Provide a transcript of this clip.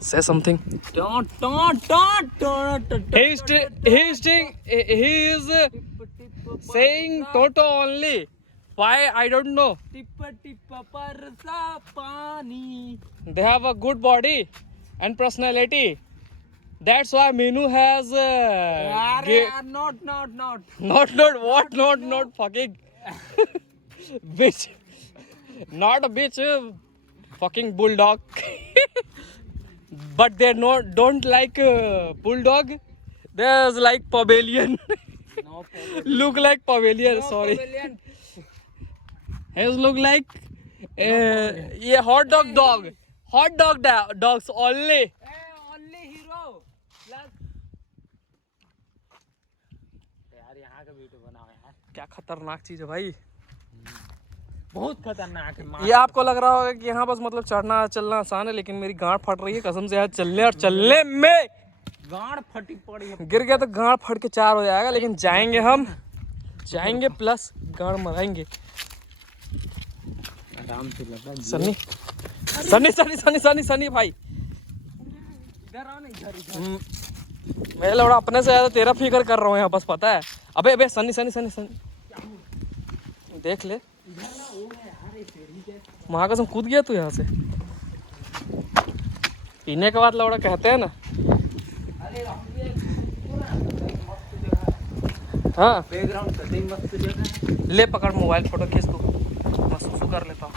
Say something. He is saying Toto only. Why I don't know. They have a good body and personality. That's why Minu has not not fucking bitch. Not a bitch, fucking bulldog. But they don't like bulldog. There's like pavilion. no Look like pavilion. Sorry. Pavilion. His look like yeah, hot dog dogs only. only hero plus यार यहाँ का video बनाओ यार क्या खतरनाक चीज है भाई, बहुत खतरनाक है ये आपको लग रहा होगा कि यहाँ बस मतलब चढ़ना चलना आसान है, लेकिन मेरी गांड फट रही है कसम से यार, चलने और चलने में गांड फटी पड़ी है गिर गया तो गांड फट के 4 हो जाएगा, लेकिन जाएंगे हम जाएंगे प्लस गांड मराएंगे। आराम से लगा सनी सनी सनी सनी सनी सनी भाई इधर आओ ना इधर मैं लौड़ा अपने से ज्यादा तेरा फिक्र कर रहा हूँ यहाँ बस, पता है। अबे अबे सनी सनी सनी सनी देख ले, महाकसम कूद गया तू यहाँ से। पीने के बाद लौड़ा कहते हैं ना, हाँ बैकग्राउंड सेटिंग मस्त जगह ले पकड़ मोबाइल फोटो खींच तू, मैं सुसु कर लेता हूँ।